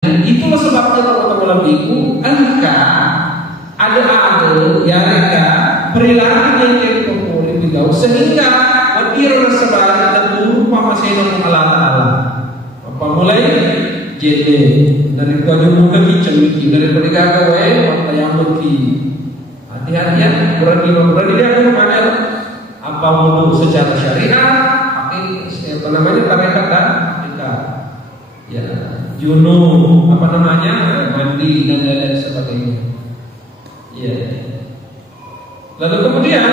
Itulah sebabnya teman-teman ibu, engkau ada ya mereka perilaku yang dipukuli bidau sehingga berkira sebagai tentu pamaseno Allah Taala. Apa mulai jadi dari kau muka kicau dari perikara kau waktu yang berki hati-hati berani dia akan pamer apa mau secara syariat apa namanya tarekat dan kita ya junub apa namanya mandi dan lain sebagainya. Ya. Lalu kemudian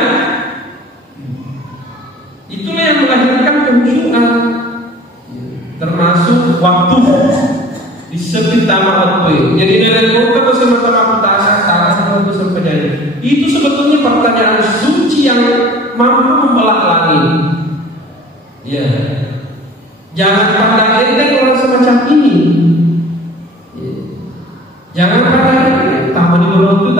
itulah yang melahirkan kehusuan, termasuk waktu di sekitar waktu. Jadi dari kota bersama-sama petasan itu sampai jadi. Itu sebetulnya pertanyaan suci yang mampu membelah langit. Ya. Jangan pandang enteng orang semacam ini. Jangan pandang enteng. Taman di bawah itu,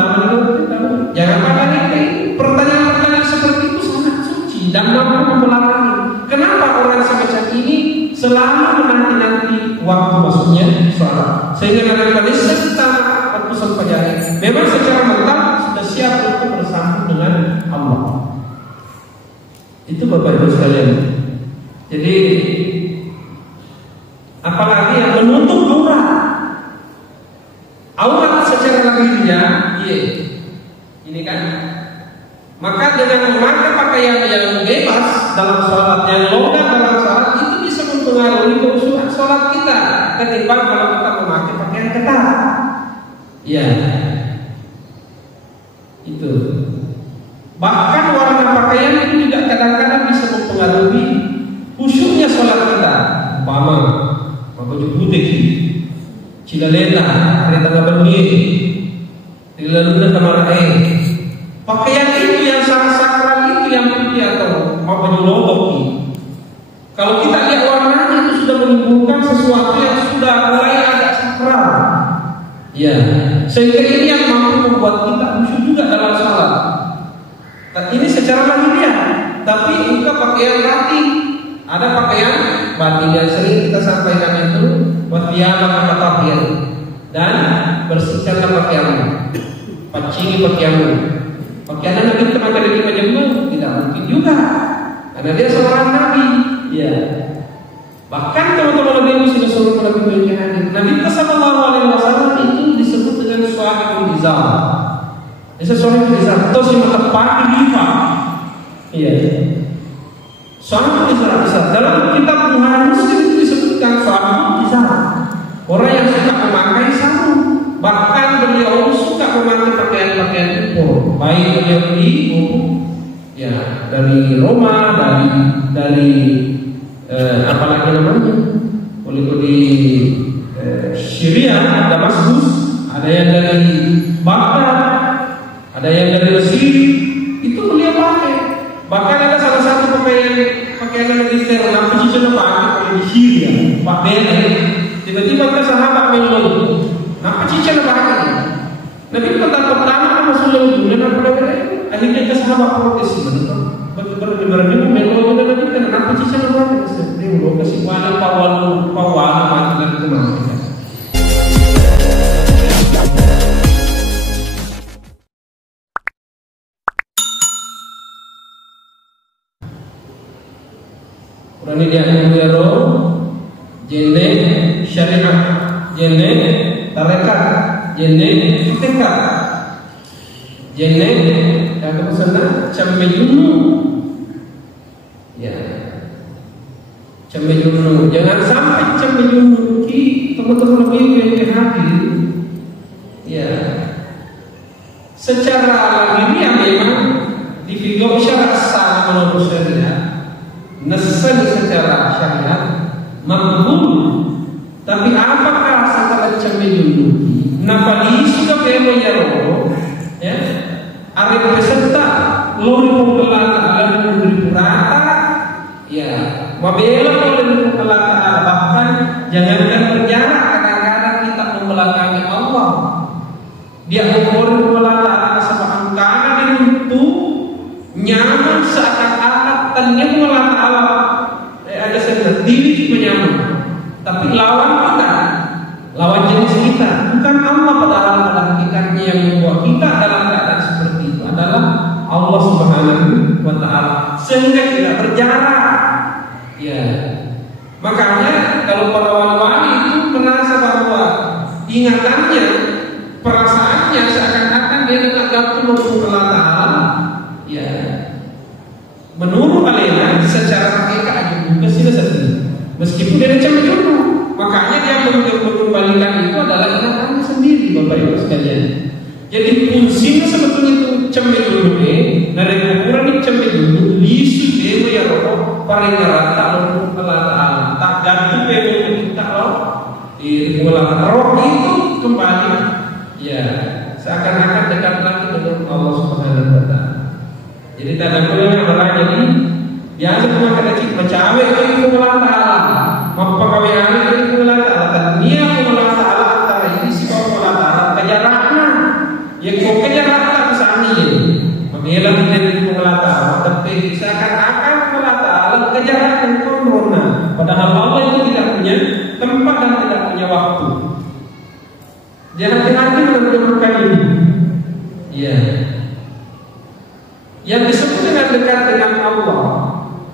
jangan pandang enteng. Pertanyaan-pertanyaan seperti itu sangat suci dan mampu membelah langit. Kenapa orang semacam ini selalu menanti-nanti waktu maksudnya sholat? Sehingga nanti setelah waktu sampai memang secara mental sudah siap untuk bersambung dengan Allah. Itu Bapak Ibu sekalian. Jadi apalagi yang menutup aurat secara lahiriah, ini kan. Maka dengan memakai pakaian yang bebas dalam sholat, yang longgar dalam sholat, itu bisa mempengaruhi kehusuan sholat kita ketimbang kalau kita memakai pakaian ketat. Ya, itu. Bahkan warna pakaian itu juga kadang-kadang bisa mempengaruhi khusyuknya sholat kita. Umpama baju putih, cilaleta, kereta bengi, dilalui kamar air. Pakaian itu yang sangat sakral itu yang putih atau baju lobok ini. Kalau kita lihat warnanya itu sudah menimbulkan sesuatu yang sudah mulai agak sakral. Ya, sehingga ini yang mampu membuat kita khusyuk juga dalam sholat. Nah, ini secara lahiriah, tapi juga pakaian batin. Ada pakaian batin yang sering kita sampaikan itu wathiyabaka fatahhir, dan bersihkanlah pakaianmu, pacingi pakaianmu. Pakaiannya Nabi pernah ada di majemuk? Tidak mungkin juga, karena dia seorang Nabi. Ya. Bahkan teman-teman Nabi sudah suruh Nabi menjadi Nabi Sallallahu Alaihi Wasallam itu disebut dengan suahibul izar. Ini suahibul izar atau si tepat diva. Iya. Suahibul izar dalam kitab Bukhari Muslim itu disebutkan suahibul izar. Orang yang suka memakai sarung. Bahkan beliau suka memakai pakaian-pakaian impor. Baik beliau di ya dari Roma, dari apalagi namanya, kalau di Syria, Damaskus, ada yang dari Baghdad, ada yang dari Mesir, itu beliau pakai. Bahkan ada salah satu pakaian militer yang posisi pakai di Syria, Pak Bene. Tiba-tiba ada sahabat mengeluh, kenapa cincin pakai? Nabi pertama Rasulullah dulu dan akhirnya ke sahabat protes berarti mengeluh dan Nabi kenapa cincin pakai? Dia mau kasih wana pawal mati dan kemana? Orang ini dia mengira jene syariat, jene tarekat, jene fikah, jene kata sana cemejunu, ya cemejunu. Jangan sampai cemejunu ki teman-teman lebih yang hadir, ya secara lahiriah memang difigurkan syarat sah menurut syariat, nasan secara syariat makbul. Tapi apakah setelah cemejunu napali sudah kayaknya ya arif peserta lori pembelata alam memberi purata ya mabela oleh Allah Ta'ala. Bahkan jangankan berjarak, kadang-kadang kita membelakangi Allah, dia membelakangi sebab karena itu nyaman seakan-akan tanya Allah Ta'ala ada sesuatu diri menyaman. Tapi lawan kita, lawan jenis audiens kita, bukan Allah. Padahal pada hakikatnya yang membuat kita dalam keadaan seperti itu adalah Allah Subhanahu wa Ta'ala, sehingga tidak berjarak. Ya, makanya kalau para wali-wali itu merasa bahwa ingatannya, perasaannya seakan-akan dia tidak gantung untuk Allah Ta'ala. Ya, menurut kalian secara hakikat juga sudah sedih, meskipun dia cuma dulu. Makanya dia mengembalikan itu adalah ingatannya sendiri, Bapak Ibu sekalian. Jadi fungsinya sebetulnya itu cemedulu dari ukuran ini cemedulu lisu dewa ya roh paringarata untuk Allah Ta'ala tak ganti pemukul kita loh di mulai roh itu kembali ya seakan-akan dekat lagi dengan Allah Subhanahu wa Ta'ala. Jadi tak ada yang orang jadi biasa cuma kata cik mencawe itu Allah Ta'ala mempengawinkan itu Allah Ta'ala dan dia Allah Ta'ala antara ini si Allah Ta'ala kejaraknya ya kok kejaraknya misalnya mengira menjadi Allah Ta'ala tapi seakan-akan Allah Ta'ala kejaraknya kontrolnya padahal Allah itu tidak punya tempat dan tidak punya waktu. Jangan hati-hati menentukan ini ya yang disebut dengan dekat dengan Allah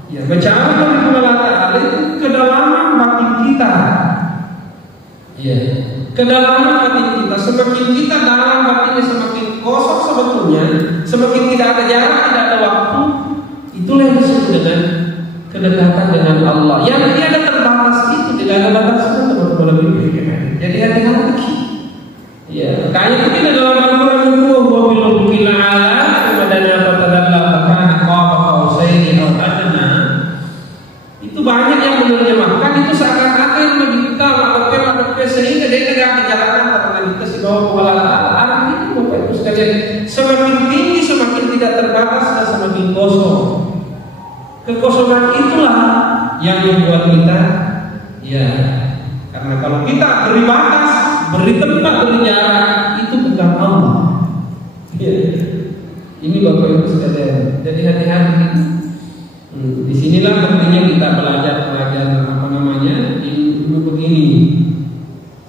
ya berjauh dari Allah Ta'ala itu kedalaman batin kita ya kedalaman batin kita. Semakin kita dalam batinnya semakin kosong sebetulnya, semakin tidak ada jarak, tidak ada waktu, itulah yang disebut dengan kedekatan dengan Allah yang tiada terbatas. Itu tidak ada batasnya teman-teman lebih. Jadi hati-hati ya kayaknya kita dalam Al-Quran itu wabilu kila ala kemadana fatadalla fakana qaba qausaini aw adna. Itu banyak yang menerjemahkan itu seakan-akan Nabi kita madep sehingga dia tidak akan jalanan karena kita si bawa kepala arti itu Bapak Ibu sekalian semakin tinggi semakin tidak terbatas dan semakin kosong. Kekosongan itulah yang membuat kita ya karena kalau kita beri batas, beri tempat, beri jarak itu bukan Allah. Ya. Ini Bapak Ibu sekalian. Jadi hati-hati. Disinilah pentingnya kita belajar apa namanya ilmu begini.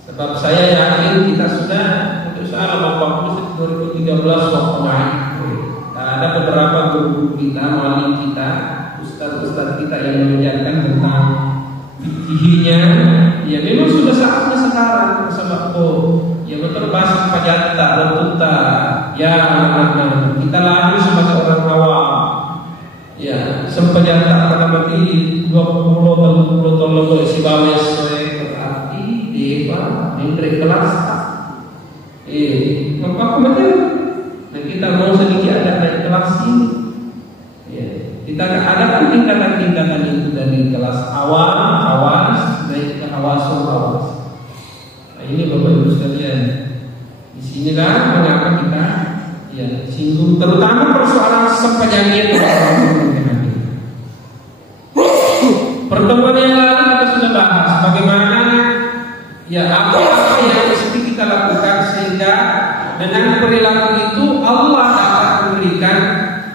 Sebab saya yakin kita sudah berusaha 2013 waktu ada beberapa guru kita, wali kita, ustaz-ustaz kita yang mengajarkan tentang fikihnya. Ya memang sudah saatnya sekarang sebab ya betul bahasa pajata, bertuta. Ya anak-anak kita lahir sebagai orang awam. Ya sempajata pada mati 20 tahun si bawes berarti dewa menteri kelas. Apa betul? Nah kita mau sedikit ada naik kelas ini. Ya, kita ada kan tingkatan-tingkatan itu dari kelas awal, awas, naik ke awas. Nah, ini Bapak Ibu sekalian. Disinilah mengapa kita ya singgung terutama persoalan sempajangan. Pertemuan yang lalu kita sudah bahas bagaimana ya apa yang mesti kita lakukan sehingga dengan perilaku itu Allah dapat memberikan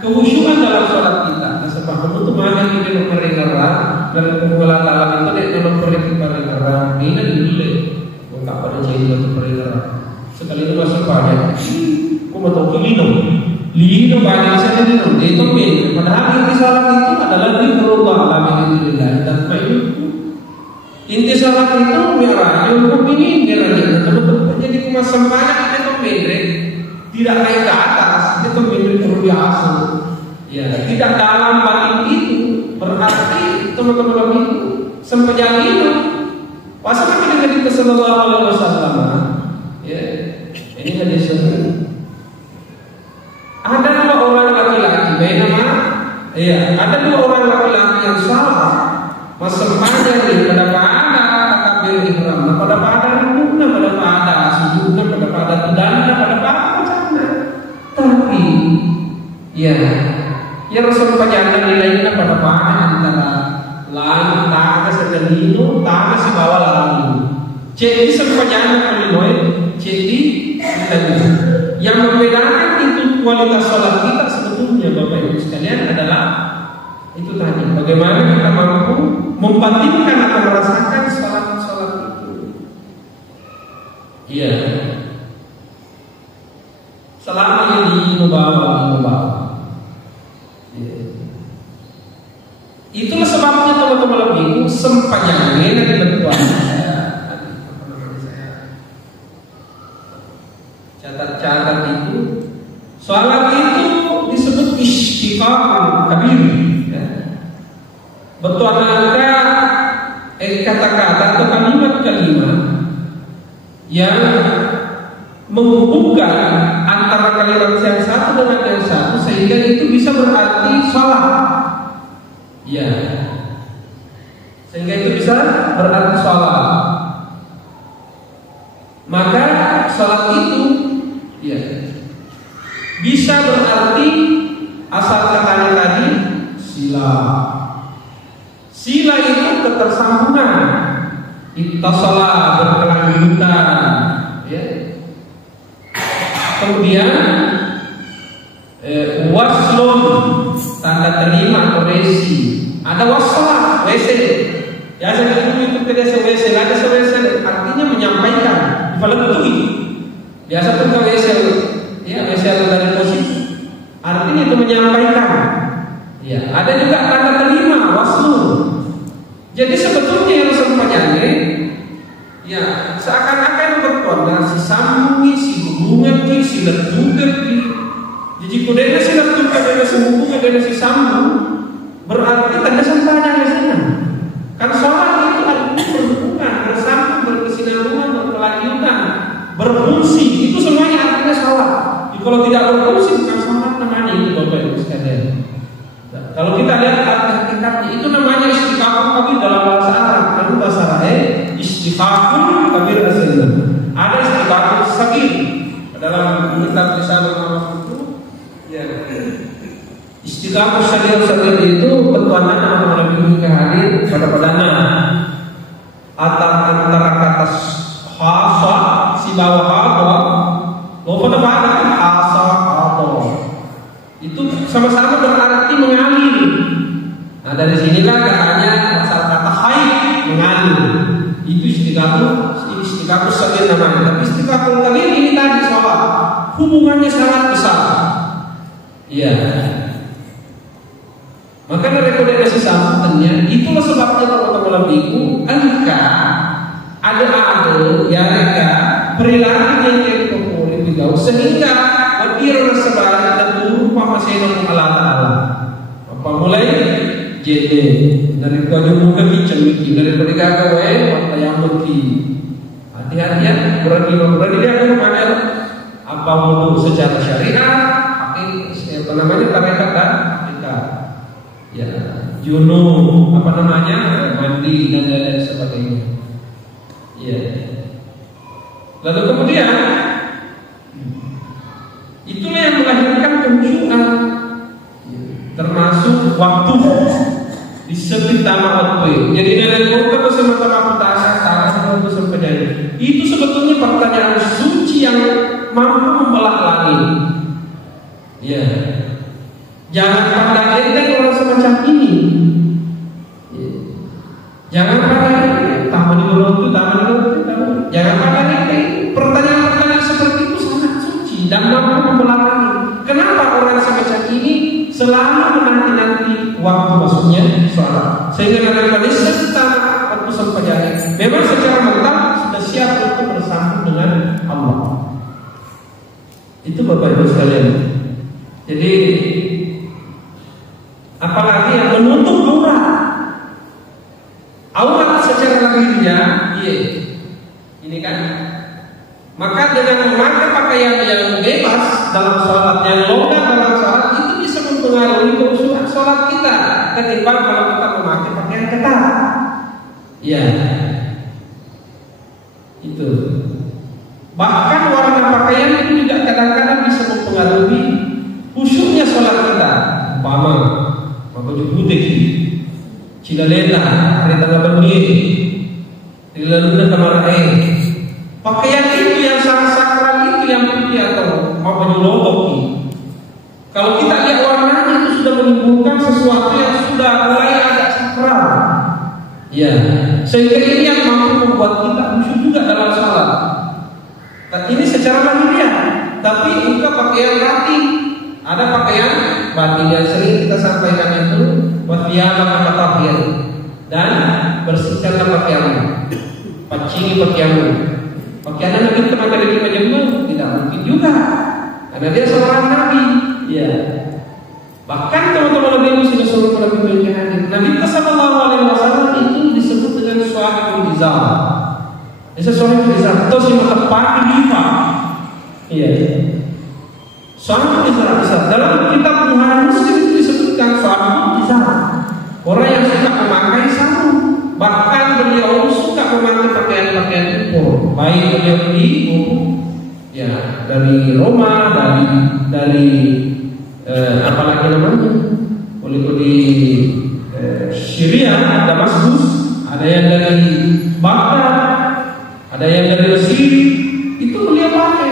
kehusyuan dalam sholat kita. Nah, sebab itu mana kita memperingatan dari pengelola alam itu dia memperingatan ini dulu bukan pada jadi untuk peringatan sekali itu masuk pada aku mau tahu lino banyak saja lino itu pun padahal inti sholat itu adalah diperubah alami dan inti sholat itu merah ilmu ini merahnya betul-betul jadi kemasam banyak itu pendek tidak naik ke atas itu pendek perlu diasuh ya tidak dalam batin itu berarti teman-teman itu sempejang itu pasangan dengan kita sallallahu alaihi wasallam ya ini hadis ada dua orang laki-laki ada dua orang laki-laki yang salah masempanya pada pada takbir ihram pada pada rukun pada pada sujud pada pada tendana pada pada macamnya tapi ya Rasul panjangkan nilainya pada pada antara lain tangan sedang tangan si bawah lalu jadi sepanjangnya kalau jadi yang membedakan itu kualitas sholat kita sebetulnya Bapak Ibu sekalian adalah itu tadi bagaimana kita mampu membatinkan atau merasakan sholat itu Iya. Selama ini membawa. Itulah sebabnya teman-teman lebih sempanyangnya dari bentuan saya catat itu sholat itu disebut istiqamah kabir ya. Bentuan angka kata-kata atau kalimat-kalimat yang menghubungkan antara kalimat yang satu dengan yang satu sehingga itu bisa berarti sholat. Ya, sehingga itu bisa berarti sholat. Maka sholat itu ya bisa berarti asal katanya tadi sila. Sila itu ketersambungan. Ittasala berkelanjutan. Ya. Kemudian waslun tanda terima atau resi. Ada wassalah, WC. Ya saya dulu itu tidak WC, ada WC artinya menyampaikan, difalatui. Biasa pun ke WC, ya WC dari posisi. Artinya itu menyampaikan. Ya, ada juga tanda terima, waslun. Jadi sebetulnya yang sempatnya ya seakan-akan berkorban si sambungi, si hubungan, si letukan, jadi kodenya si letukan dan si hubungan dan si sambung. Berarti tanda sampainya di sana. Kan sholat itu artinya berhubungan, bersambung, berkesinambungan, berkelanjutan, berfungsi. Itu semuanya artinya sholat. Jadi kalau tidak berfungsi bukan sholat namanya itu Bapak Ibu sekalian. Nah, kalau kita lihat arti hakikatnya itu namanya istiqamah kabir dalam bahasa Arab. Lalu bahasa Arab istiqamah kabir aslinya. Ada istiqamah sagir dalam kitab Lisanul Arab itu. Ya. Istiqamah syariat itu bentuan nama lebih hadir pada padana antara kata hasa si bawah apa lo pada pada hasa apa itu sama-sama berarti mengalir. Nah dari sinilah katanya asal kata hai mengalir itu istiqamah syariat namanya. Tapi istiqamah kabir ini tadi sholat hubungannya sangat besar. Iya. Maka dari koordinasi sambutannya itulah sebabnya teman-teman itu angka ada ya mereka perilaku yang populer juga sehingga berkira sebaran dan berupa masih Allah Taala. Apa mulai jadi dari kuadu muka kicem dari perikah kawe waktu yang berki hati-hati ya berani dia kemana apa mau secara syariat apa namanya tarekat dan kita ya junub apa namanya mandi dan lain sebagainya. Ya. Lalu kemudian itulah yang melahirkan kehusuan termasuk waktu disebut nama waktu. Jadi dalam Quran bersama aku tangan itu sampai itu sebetulnya pertanyaan suci yang mampu membelah langit. Ya. Jangan pandang enteng orang semacam ini. Jangan pandang enteng taman itu. Jangan pandang enteng. Pertanyaan-pertanyaan seperti itu sangat suci dan mampu membelah. Kenapa orang semacam ini selalu menanti-nanti waktu maksudnya sholat? Sehingga kadang-kadang serta waktu sempajari. Memang secara mental sudah siap untuk bersambung dengan Allah. Itu Bapak Ibu sekalian. Jadi apalagi yang menutup aurat secara lahirnya, ini kan. Maka dengan memakai pakaian yang bebas dalam sholat, yang longgar dalam sholat itu bisa mempengaruhi kehusuan sholat kita ketimbang kalau kita memakai pakaian ketat. Ya, itu. Bahkan warna pakaian itu juga kadang-kadang bisa mempengaruhi khusyuknya sholat kita. Umpama baju putih, cilaleta, hari tengah bermie, dilalui kamar air. Pakaian itu yang sangat sakral itu yang putih atau baju lobok. Kalau kita lihat warnanya itu sudah menimbulkan sesuatu yang sudah mulai agak sakral. Ya, sehingga ini yang mampu membuat kita khusyuk juga dalam sholat. Ini secara lahiriah, tapi juga pakaian batin. Ada pakaian batin yang sering kita sampaikan itu wathiyabaka fatahhir, dan bersihkanlah pakaianmu, pacingi pakaianmu. Pakaian Nabi itu maka dari majemuk tidak mungkin juga, karena dia seorang Nabi. Ya. Bahkan teman-teman Nabi sudah suruh Nabi hadis. Nabi sallallahu alaihi wasallam itu disebut dengan suahibul izar. Itu suahibul izar atau si matapati lifa. Iya. Suahibul izar dalam kitab Bukhari Muslim itu disebutkan suahibul izar. Orang yang suka memakai sarung. Bahkan beliau suka memakai pakaian-pakaian impor. Baik beliau beli ya dari Roma, dari apalagi namanya, boleh di Syria, Damaskus, ada yang dari Baghdad, ada yang dari Mesir, itu beliau pakai.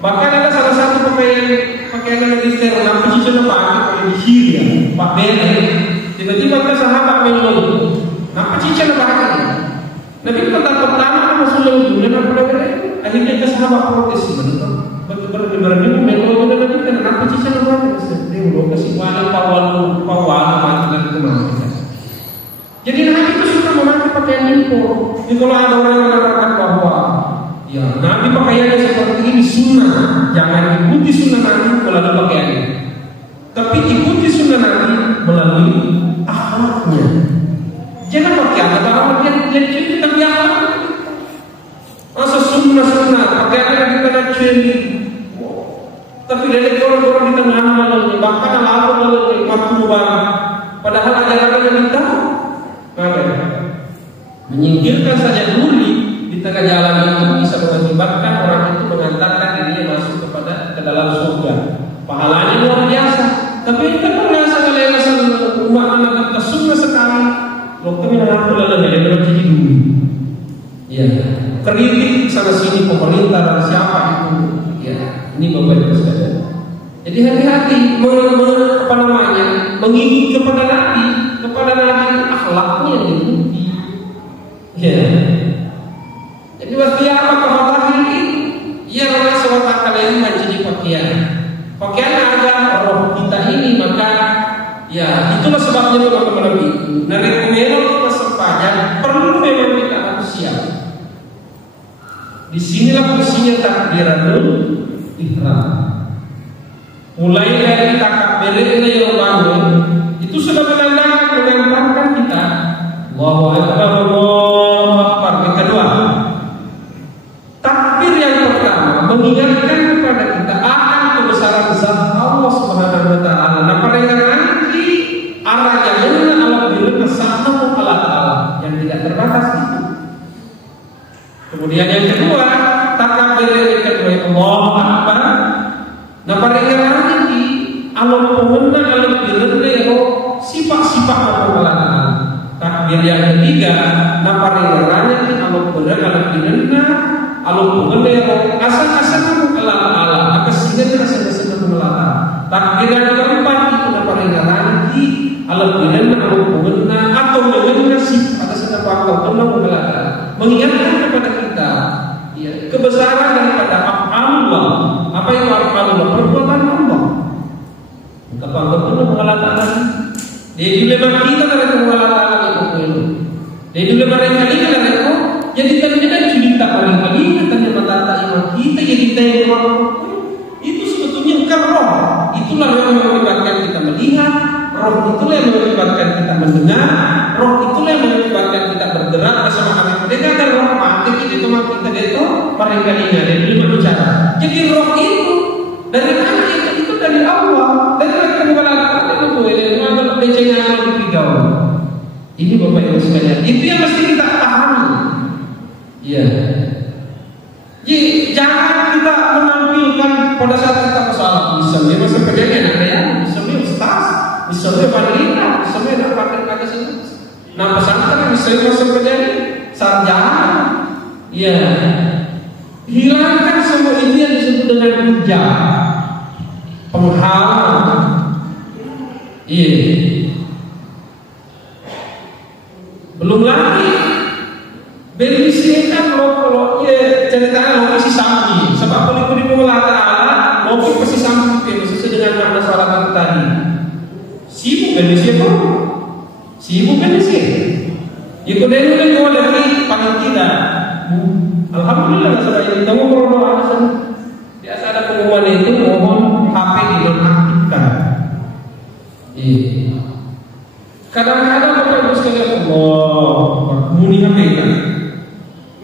Bahkan ada salah satu pakaian yang Kristen, apa sih coba pakai di Syria, Pak Bene, tiba-tiba ada sahabat mengeluh, apa sih coba pakai? Nabi pertama Rasulullah dulu, akhirnya ke sahabat protes benar. Berarti memang udah Nabi kan apa sih cara buat dia udah kasih pawal mati dan kemana. Jadi Nabi itu suka memakai pakaian impor. Jadi kalau ada orang yang mengatakan bahwa ya Nabi pakaiannya seperti ini sunnah, jangan ikuti sunnah Nabi melalui pakaiannya, tapi ikuti sunnah Nabi melalui akhlaknya. Jangan pakaian kalau dia cuci tapi akhlak. Masa sunnah pakaiannya kita nak cuci. Tapi dari orang-orang di tengah malam, bahkan lalu makmubah, padahal ajaran yang minta, menyingkirkan saja duri di tengah jalan itu bisa mengakibatkan orang itu mengantarkan dirinya masuk ke dalam surga. Pahalanya luar biasa. Tapi kita pernah sekali umat anak kita sunnah sekali. Loh kami nak lalu yang berjadi duri. Ya, kritik sana sini pemerintah dan siapa itu. Ya, ini Bapak Ibu sekalian. Jadi hati-hati mengingin kepada Nabi akhlaknya yang diikuti. Ya. Jadi apa kefatahir itu? Ia Allah SWT ini menjadi pakaian agar roh kita ini, maka ya itulah sebabnya teman-teman Nabi. Dari kita sempadan perlu memang kita harus siap. Disinilah fungsinya takbiratul ihram. Mulai dari takbirnya yang bangun itu sudah mengantarkan kita Allahu Akbar, Allahu Akbar. Yang kedua, takbir yang pertama mengingatkan kepada kita akan kebesaran zat Allah Subhanahu wa taala. Nah, pada nanti arahnya Allah bilang satu Allah yang tidak terbatas itu. Kemudian yang kedua, takbir yang kedua Allahu Akbar. Nah, pada nanti Allah pemenang Allah bilang sifat-sifat Allah. Takbir yang ketiga, nah pada nanti Allah pemenang Allah bilang Allah pemenang asal-asal Allah. Apa sehingga asal-asal Allah. Takbir yang keempat itu nah pada nanti Allah bilang Allah pemenang atau mengenai sifat asal Allah. Mengingatkan kepada kita ya, kebesaran daripada Allah. Apa itu Allah? Perbuatan Allah. Bukan Allah mengalahkan. Dia juga kita dari mengalahkan itu. Dia juga mereka ini dari itu. Jadi kita cerita paling kali tanya mata iman kita jadi kita itu sebetulnya bukan roh. Itulah yang mengakibatkan kita melihat. Roh itulah yang mengakibatkan kita mendengar. Roh itulah yang mengakibatkan kita bergerak bersama kami. Mereka ada roh mati itu kita itu mereka ingat dari lima bicara. Jadi roh itu dari mana itu dari Allah. Dari kemuliaan itu boleh mengambil bencana di pigau. Ini Bapak Ibu sekalian. Itu yang mesti kita pahami. Ya. Jadi jangan kita menampilkan pada saat kita bersalah. Misalnya masa kejadian ada ya. Misalnya ustaz, misalnya panglima, misalnya nak pakai kata sini. Nah pesantren misalnya masa kejadian sarjana. Ya. Hilangkan semua itu yang disebut dengan hujah, penghalang. Iya. Belum lagi berisikan kalau ceritanya lokasi sapi Allah Ta'ala maupun pasti sambut sesuai dengan makna sholat itu tadi. Sibuk kan siapa? Sibuk kan sih? Ya kau dari kau lagi paling tidak. Alhamdulillah saudara ini kamu berdoa alasan. Biasa ada pengumuman itu mohon HP dinonaktifkan. Iya. Kadang-kadang Bapak Ibu sekalian Allah muni HP kan.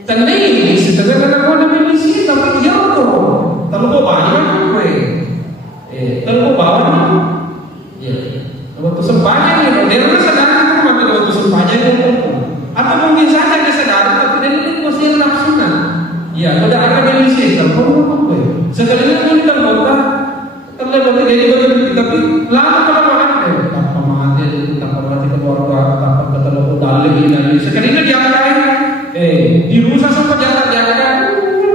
Tanda ini setengah kadang-kadang ada milisi tapi dia kok. Kalau kau banyak gue. Kalau kau bawa ya. Waktu sempanya ni, dia rasa sadar aku maka waktu sempanya ni. Atau mungkin saja dia sadar tapi dia ini masih nafsunan. Ya, kalau ada milisi kalau kau gue. Sekalinya kita terbuka terlebih dari itu tapi lama kalau makan tanpa mati tanpa berarti keluarga tanpa ketemu dalil ini sekalinya diangkat dirusak sampai diangkat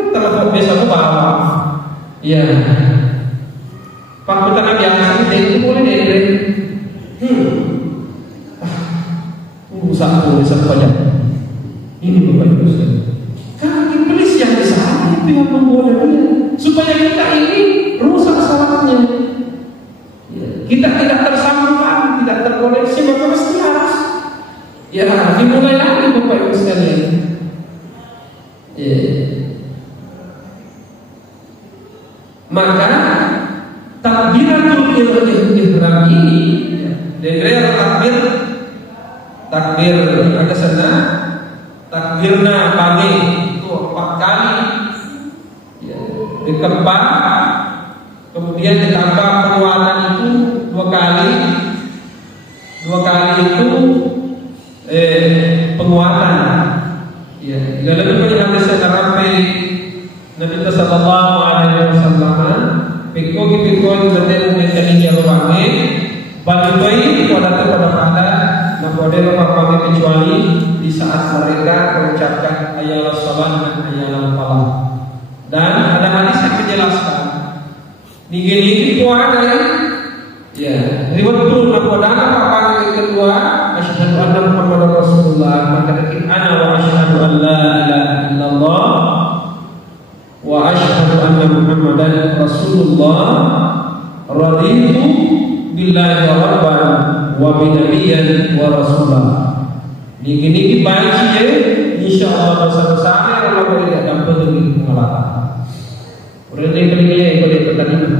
telepon biasa aku bawa ya pakutan biasa itu boleh deh usaha boleh saja ini Bapak Ibu sekalian kan iblis yang besar itu yang memboleh dia supaya kita ini rusak salatnya kita tidak tersambung lagi tidak terkoneksi maka mesti harus ya dimulai lagi Bapak Ibu sekalian maka takbiratul ihram ini dengar takbir ada sana takbirna pagi itu 4 kali dikembang kemudian ditambah penguatan itu 2 kali itu penguatan ya dalam itu hadis yang sampai Nabi sallallahu alaihi wasallam piko bertemu dengan yang ramai balik pada pada ramai kecuali di saat mereka mengucapkan ayat salat dan ayat falah. Dan ada hadis yang menjelaskan ini ada ya riwayat itu pada apa yang kedua asyhadu anna muhammadar rasulullah maka ana wa asyhadu an la ilaha illallah wa asyhadu anna muhammadan rasulullah raditu billahi rabban wa bi nabiyyan wa rasulah ini baik ya insyaallah bersama-sama Allah boleh dapat lebih pengalaman. Berarti kelingnya boleh pertandingan.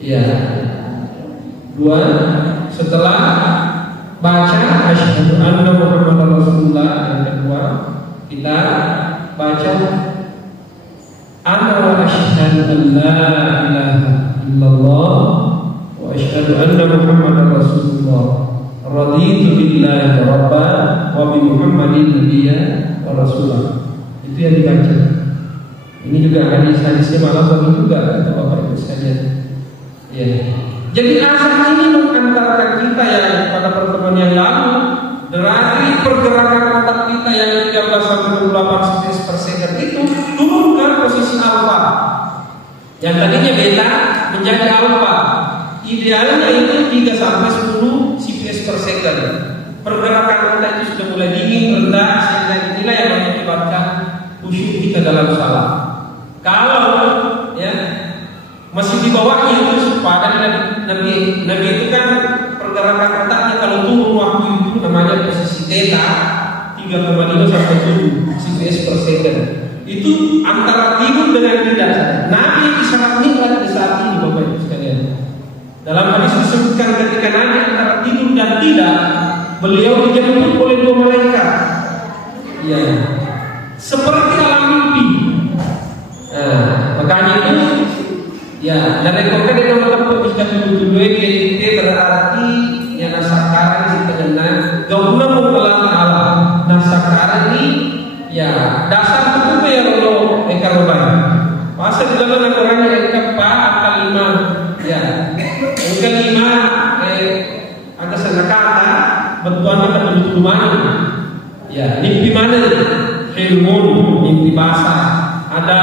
Ya. 2 setelah baca asyhadu anna muhammadar rasulullah yang kedua kita baca ana wa asyhadu an la ilaha illallah wa asyhadu anna muhammadar rasulullah raditu billahi rabban wa bi muhammadin nabiyya wa rasulah. Itu yang dibaca. Ini juga hadis-hadisnya malah bagi juga Bapak Ibu sekalian. Ya. Jadi asal ini mengantarkan kita yang pada pertemuan yang lalu dari pergerakan otak kita yang 13 sampai 28 cps per second itu turun ke posisi alfa. Yang tadinya beta menjadi alfa. Idealnya itu 3 sampai 10 cps per second. Pergerakan otak itu sudah mulai dingin, rendah sehingga inilah yang mengakibatkan khusyuk kita dalam salat. Kalau ya masih di bawahnya itu pada Nabi itu kan pergerakan otaknya kalau turun waktu itu namanya posisi theta 3,5 sampai 7 cps per second. Itu antara tidur dengan tidak. Nabi sangat nikmat di saat ini Bapak Ibu sekalian. Dalam hadis disebutkan ketika Nabi antara tidur dan tidak, beliau dijemput oleh 2 malaikat. Ya, seperti alam mimpi. Makanya itu ya, dan rekomendasi dalam tempat jika dulu itu berarti yang nasakara si pengenang guna mengkelam Allah. Nasakara ini ya dasar hukum ya kalau ekaroban. Masa di dalam Al-Quran yang keempat angka 5 ya. Yang kelima ada kata bentuan kita menuju mana? Ya, mimpi mana? Hilmun, mimpi basah. Ada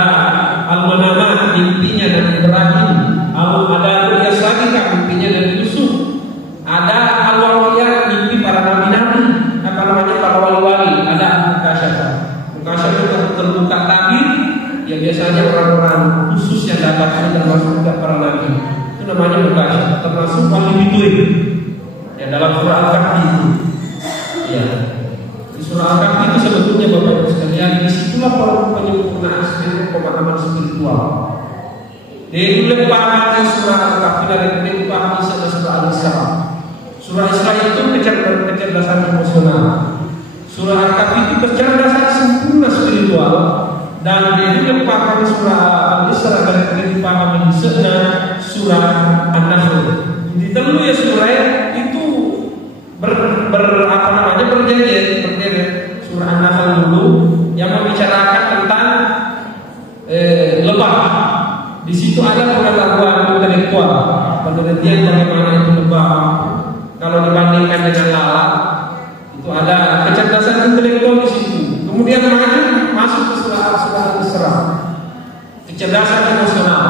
al-manamat, mimpinya Nabi Ibrahim. Ada Ru'yas lagi kan, mimpinya Nabi Yusuf. Ada al-wawiyat, mimpi para nabi-nabi. Apa namanya para wali-wali. Ada mukasyafah. Mukasyafah itu terbuka tabir. Ya biasanya orang-orang orang khusus yang dapat, termasuk juga para nabi. Itu namanya mubasyarah, termasuk wali bidui. Ya, dalam surah Al-Kahfi itu. Ya. Di surah Al-Kahfi itu sebetulnya Bapak Ibu sekalian, disitulah penyempurnaan pemahaman spiritual. Dia boleh pahami surah Al-Kahfi dari boleh pahami sama surah Al-Isra. Surah Isra itu kecerdasan emosional. Surah Al-Kahfi itu kecerdasan sempurna spiritual. Dan dia juga pahami surah Al-Isra dari boleh pahami surah An-Nahl. Di dalam ya surah itu berjanji surah An-Nahl dulu yang membicarakan tentang lebah. Di situ ada pengetahuan intelektual, penelitian bagaimana itu lebah. Kalau dibandingkan dengan lalat, itu ada kecerdasan intelektual di situ. Kemudian masuk ke surah Al-Isra, kecerdasan emosional,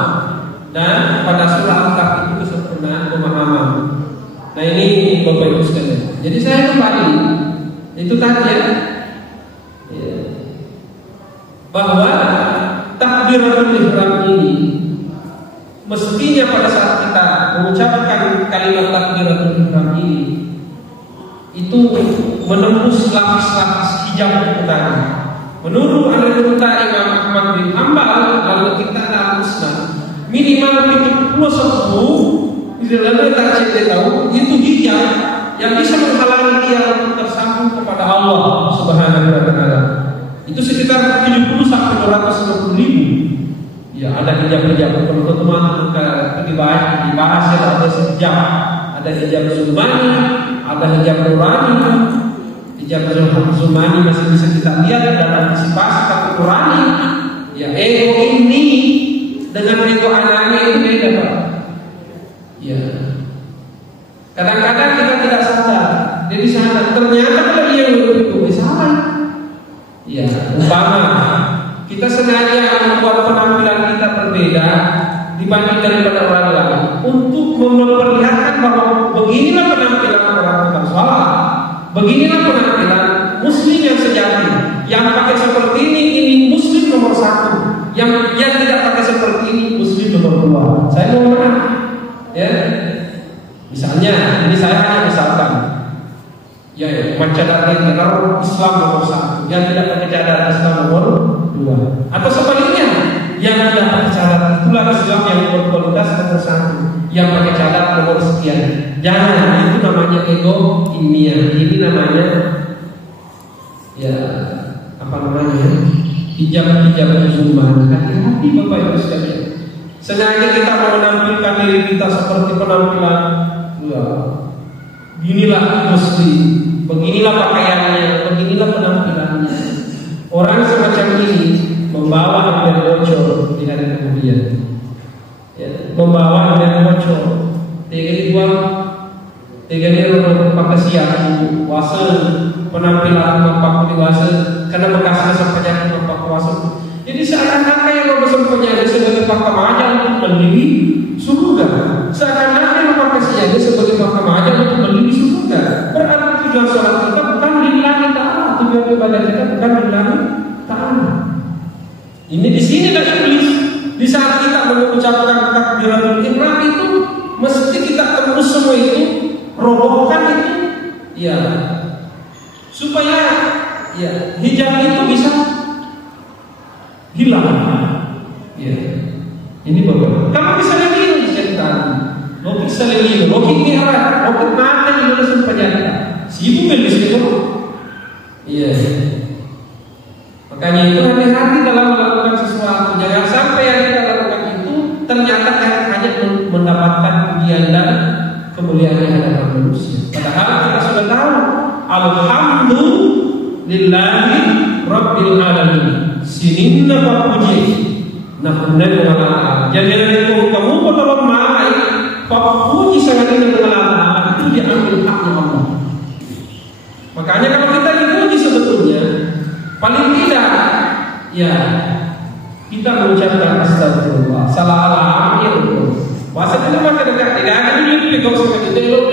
dan pada surah Al-Kahfi itu kesempurnaan pemahaman. Nah ini Bapak Ibu sekalian. Jadi saya kembali itu tadi ya, bahwa takbiratul ihram ini mestinya pada saat kita mengucapkan kalimat takbiratul ihram ini itu menembus lapis-lapis hijab itu tadi. Menurut Imam Ahmad bin Hanbal, lalu kita ada musnad minimal 70 di dalamnya tak tahu itu hijab yang bisa menghalangi dia untuk tersambung kepada Allah Subhanahu wa taala. Itu sekitar 70 sampai 250 ribu. Ya, ada hijab-hijab. Kalau teman-teman dibahas ya, ada hijab, ada hijab zulmani, ada hijab nurani. Hijab zulmani masih bisa kita lihat dan antisipasi, tapi nurani, ya ego ini dengan ego anaknya itu beda, Pak. Ya. Kadang-kadang kita tidak sadar. Jadi sana ternyata kalau dia itu salah. Ya, umpama kita sengaja membuat penampilan kita berbeda dibanding daripada orang lain untuk memperlihatkan bahwa beginilah penampilan orang tukang sholat, beginilah penampilan muslim yang sejati, yang pakai seperti ini muslim nomor 1, yang tidak pakai seperti ini muslim nomor 2. Saya mau menang, ya. Misalnya, ini saya hanya misalkan, ya, cadar netral Islam nomor 1, yang tidak pakai cadar Islam nomor 2, atau sebaliknya, yang tidak pakai cadar itulah Islam yang berkualitas nomor 1, yang pakai cadar nomor sekian. Jangan, itu namanya ego ilmiah. Ini namanya, ya, apa namanya? Hijab zulman. Hati-hati Bapak Ibu sekalian. Sengaja kita mau menampilkan diri kita seperti penampilan, ya, inilah muslim, beginilah pakaiannya, beginilah penampilannya. Orang semacam ini membawa ambil bocor di hari kemudian, ya, membawa ambil bocor. Teganya orang pakai siap wasa penampilan mampak dewasa karena bekasnya sampai mampak kuasa. Jadi seakan-akan yang bersempurna sebagai pakamaja untuk mendiri surga, seakan-akan yang pakai siap sebagai pakamaja untuk mendiri surga. Berarti tujuan sholat kita bukan lillahi ta'ala, tujuan ibadah kita bukan lillahi ta'ala. Ini di sini dah iblis. Di saat kita mengucapkan takbiratul ihram itu mesti kita tembus semua itu, robohkan itu, ya, supaya ya hijab itu bisa hilang. Ya, ini Bapak. Kamu bisa lagi setan, logik selagi, logik merah, logik mata di dalam penjara. Sibuk kan di situ. Iya. Makanya itu hati-hati dalam melakukan sesuatu. Jangan sampai yang kita lakukan itu ternyata hanya mendapatkan pujian dan kemuliaan yang ada manusia. Padahal kita sudah tahu, alhamdulillahi rabbil alamin. Sinin dapat puji, nak kemudian mengalah. Jadi itu kamu kalau marah, kau puji sangat ini mengalah itu diambil haknya Allah. Makanya kalau kita dipuji sebetulnya paling tidak, ya kita mengucapkan astagfirullah, salah alamir. Masa itu maka tidak akan dipegang seperti itu.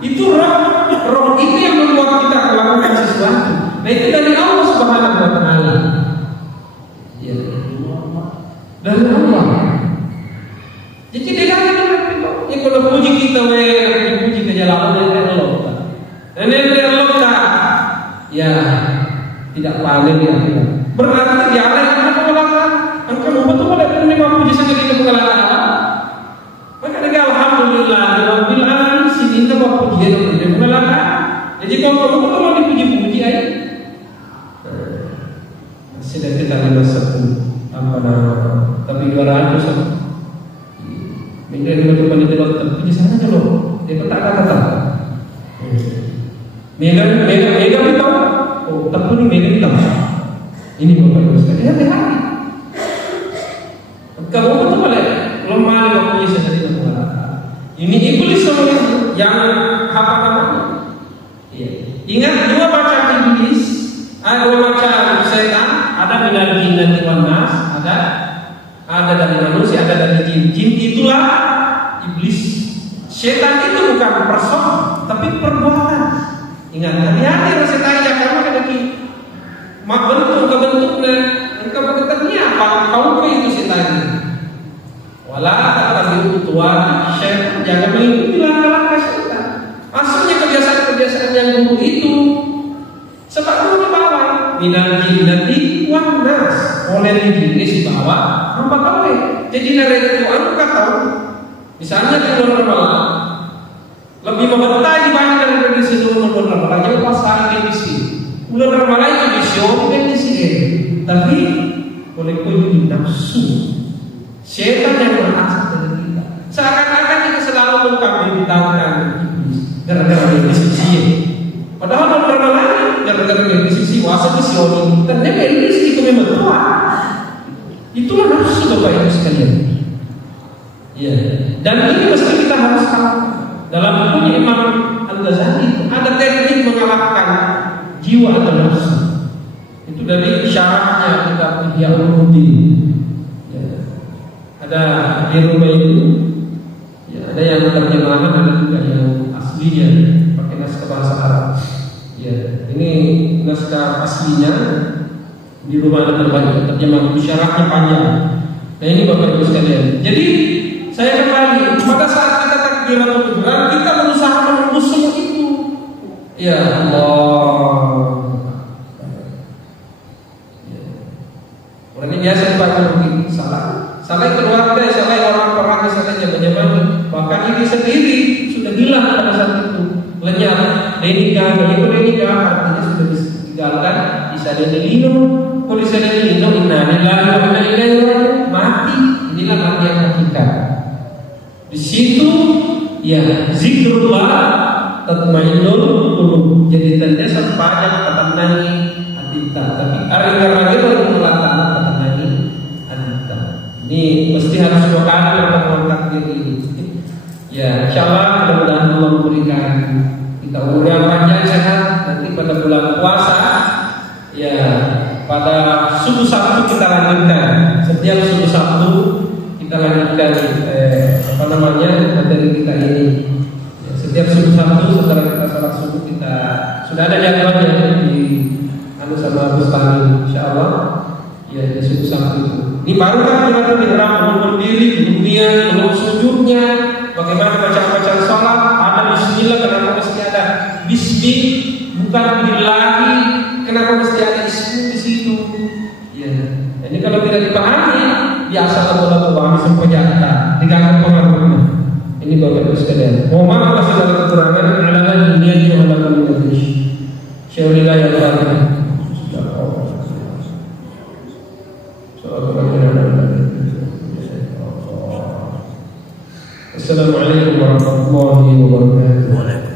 Itu roh itu yang membuat kita melakukan sesuatu. Nah itu dari Allah Subhanahu wa taala. Ya. dari Allah. Jadi dia kan ya kalau puji kita puji ke jalan dari Allah. Dan dari Allah ya tidak paling ya. Berarti dia ada yang mengalahkan. Engkau betul boleh menerima puji saja kita mengalahkan Allah. Maka dengan alhamdulillah rabbil alamin sini kita pujian untuk mengalahkan. Jadi kalau kamu mau dipuji-puji aja. Sudah kita lima satu apa nama? Tapi 200 sama. Minggu ini teman itu puji sana aja loh. Dia kata-kata. Mega itu. Oh, tapi ini mega itu. Ini bapak ibu sekalian. Hati-hati. Kamu betul boleh lemah dengan puji saja tidak mengalahkan. Ini iblis semuanya yang apa namanya? Ingat dua macam iblis, ada dua macam setan, ada minal jinnati wan nas, ada dari manusia, ada dari jin. Jin itulah iblis. Setan itu bukan person, tapi perbuatan. Ingat, hati-hati kalau setan ya kamu ada di bentuknya, engkau berkatanya apa? Kau itu setan itu. Walau tak tua setan, jangan mengikuti langkah-langkah setan. Maksudnya kebiasaan-kebiasaan yang buruk itu sebab itu dibawa minal jinnati wan nas, oleh iblis dibawa rupa kau. Jadi dari itu anu kata misalnya di bulan Ramadan lebih membentai dibanding dari sebelum bulan Ramadan. Jadi pas hari di sini bulan Ramadan itu disyukur di sini, tapi oleh kau nafsu setan yang berasal dari kita. Seakan-akan kita selalu mengkambinghitamkan gara-gara dia disisi. Padahal orang lain gara-gara dia disisi wasa disisi. Ternyata ini itu memang tua. Itulah nafsu Bapak Ibu sekalian. Ya. Dan ini mesti kita harus kalah. Dalam bukunya Imam Al-Ghazali ada teknik mengalahkan jiwa atau nafsu. Itu dari syarahnya kitab Ihya Ulumuddin. Ya. Ada di rumah itu. Ya, ada yang terjemahan, ada juga yang aslinya pakai naskah bahasa Arab. Ya, ini naskah aslinya di rumah ada terbanyak terjemahan, syarahnya panjang. Nah ini Bapak Ibu sekalian. Jadi saya kembali pada saat kita takbiratul ihram kita berusaha menembus semua itu. Ya Allah. Ya. Orang ini biasa dibaca begitu salah keluarga, salah orang perang, salah jaman-jaman. Bahkan ini sendiri sudah hilang pada saat itu, lenyap. Denika artinya sudah ditinggalkan. Bisa dilino, kalau bisa dilino, innalillahi wa inna ilaihi raji'un, mati. Inilah mati yang hakikat. Di situ ya zikrullah tatmainnul qulub. Jadi tanda sepanjang ketenangan hati kita. Tapi hari-hari itu melantang ketenangan hati kita. Ini mesti harus dua kali pertemuan takdir ini. Ya, insyaallah mudah-mudahan Allah memberikan kita umur yang panjang sehat. Nanti pada bulan puasa, ya pada subuh Sabtu kita lanjutkan. Setiap subuh Sabtu kita lanjutkan materi kita ini. Ya, setiap subuh Sabtu setelah kita salat subuh kita sudah ada jadwalnya di sama Bustani, insyaallah. Ya, di subuh Sabtu. Ini baru kan kita bergerak berdiri di dunia, belum sujudnya. Bagaimana bacaan salat? Ada bismillah, kenapa mesti ada bismi? Bukan billahi, kenapa mesti ada ismu di situ? Ya. Jadi kalau tidak dipahami, biasa lagu-lagu bahasa sempurna, diganggu pengaruhnya. Ini Bapak Ibu sekalian. Mohon maaf kalau segala kekurangan, alangan dunia juga alangan Indonesia. Syaurillah ya Allah. Assalamualaikum warahmatullahi wabarakatuh.